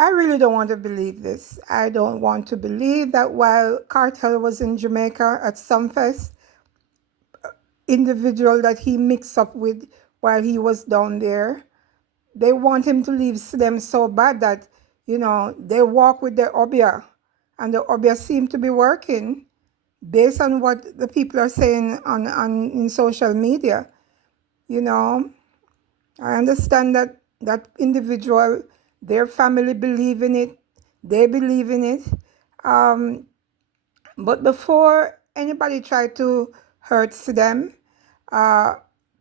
I really don't want to believe this. I don't want to believe that while Cartel was in Jamaica at Sumfest, individual that he mixed up with while he was down there, they want him to leave them so bad that, they walk with the Obeah, and the Obeah seem to be working based on what the people are saying on in social media. You know, I understand that that individual, their family believe in it, they believe in it. Um, but before anybody try to hurt them uh,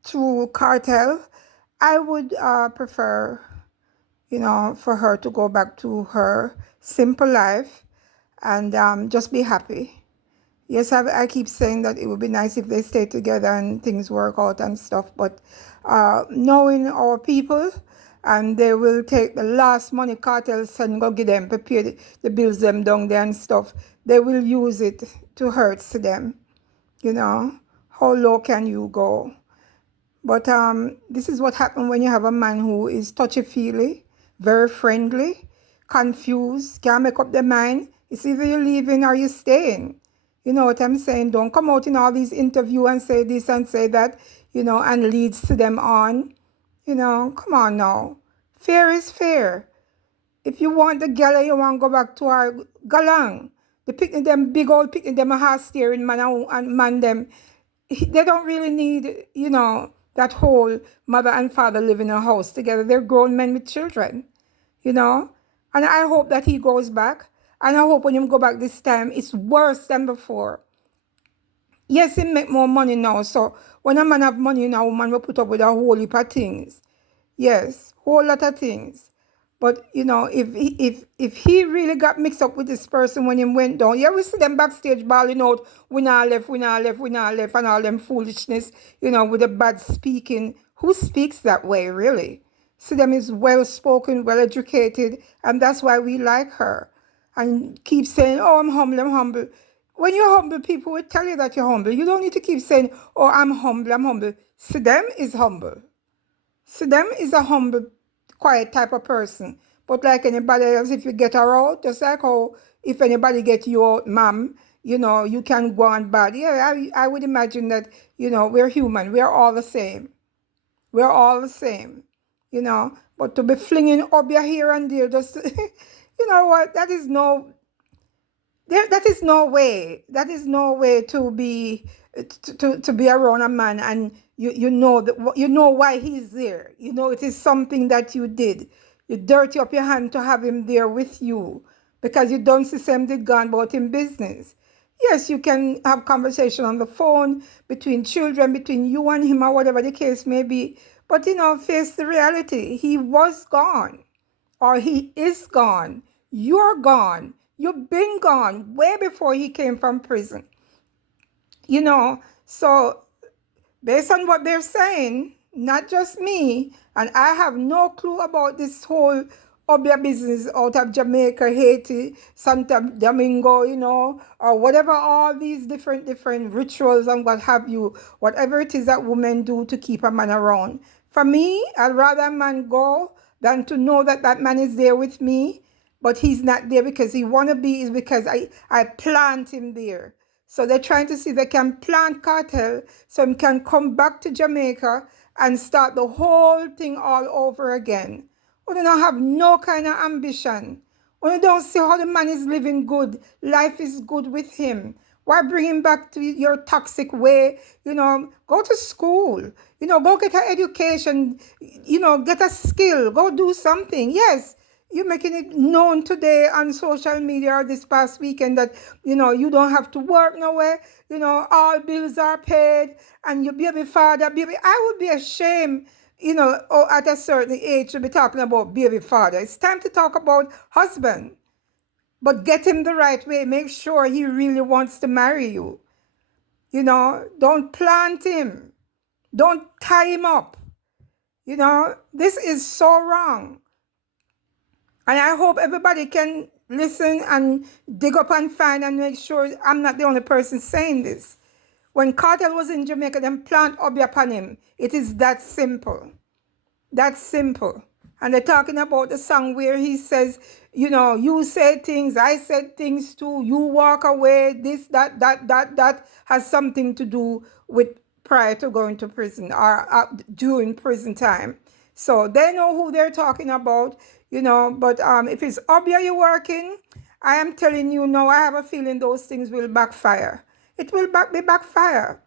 through cartel, I would prefer, for her to go back to her simple life and just be happy. Yes, I keep saying that it would be nice if they stay together and things work out and stuff, but knowing our people, and they will take the last money cartels and go give them, prepare the bills them down there and stuff. They will use it to hurt them, you know. How low can you go? But this is what happens when you have a man who is touchy-feely, very friendly, confused, can't make up their mind. It's either you're leaving or you're staying. You know what I'm saying? Don't come out in all these interviews and say this and say that, and leads to them on. Come on now. Fair is fair. If you want the gal you want to go back to her, galang. The picnic them big old picnic them a half steering man and man them. They don't really need, that whole mother and father live in a house together. They're grown men with children, you know. And I hope that he goes back. And I hope when him go back this time, it's worse than before. Yes, he make more money now. So when a man have money now, a woman will put up with a whole heap of things. Yes, whole lot of things. But if he really got mixed up with this person when he went down, yeah, we see them backstage bawling out, we not left, we not left, we not left, and all them foolishness, with the bad speaking. Who speaks that way, really? Sidem is well spoken, well educated, and that's why we like her. And keep saying, "Oh, I'm humble, I'm humble." When you're humble, people will tell you that you're humble. You don't need to keep saying, "Oh, I'm humble, I'm humble." Sidem is humble. Sidem is a humble, quiet type of person. But like anybody else, if you get her out, just like how if anybody get you out, ma'am, you can go on bad. Yeah, I would imagine that, we're human. We're all the same. We're all the same, But to be flinging Obeah here and there, just, you know what? That is no way. That is no way to be to be around a man, and you know that you know why he's there. It is something that you did. You dirty up your hand to have him there with you because you don't see him did gone about in business. Yes, you can have conversation on the phone between children, between you and him, or whatever the case may be. But face the reality. He was gone, or he is gone. You're gone. You've been gone way before he came from prison. So based on what they're saying, not just me, and I have no clue about this whole Obeah business out of Jamaica, Haiti, Santa Domingo, or whatever, all these different rituals and what have you, whatever it is that women do to keep a man around. For me, I'd rather a man go than to know that that man is there with me, but he's not there because he want to be, is because I plant him there. So they're trying to see they can plant cartel so he can come back to Jamaica and start the whole thing all over again. We don't have no kind of ambition. We don't see how the man is living good. Life is good with him. Why bring him back to your toxic way? Go to school. Go get an education. Get a skill. Go do something. Yes, you're making it known today on social media or this past weekend that, you don't have to work nowhere. All bills are paid and your baby father, baby. I would be ashamed, at a certain age to be talking about baby father. It's time to talk about husband. But get him the right way. Make sure he really wants to marry you. Don't plant him. Don't tie him up. This is so wrong. And I hope everybody can listen and dig up and find and make sure I'm not the only person saying this. When Cartel was in Jamaica, them plant Obeah upon him. It is that simple. That simple. And they're talking about the song where he says, you say things, I said things too, you walk away, this, that has something to do with prior to going to prison or during prison time. So they know who they're talking about, but if it's Obeah you're working, I am telling you now, I have a feeling those things will backfire. It will be backfire.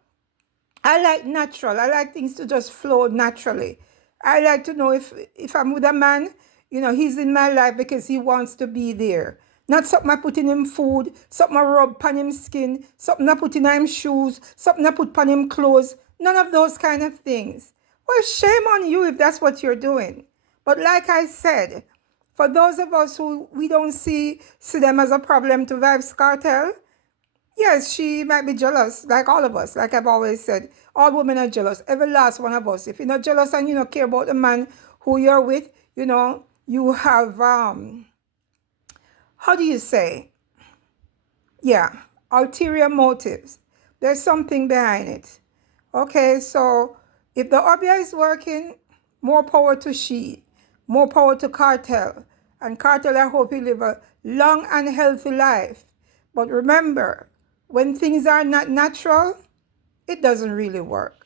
I like natural. I like things to just flow naturally. I like to know if I'm with a man, he's in my life because he wants to be there. Not something I put in him food, something I rub on him skin, something I put in him shoes, something I put on him clothes. None of those kind of things. Well, shame on you if that's what you're doing. But like I said, for those of us who we don't see them as a problem to Vibes Cartel, yes, she might be jealous, like all of us. Like I've always said, all women are jealous. Every last one of us. If you're not jealous and you don't care about the man who you're with, you have how do you say? Yeah, ulterior motives. There's something behind it. Okay, so if the Obeah is working, more power to she, more power to Cartel. And Cartel, I hope you live a long and healthy life. But remember, when things are not natural, it doesn't really work.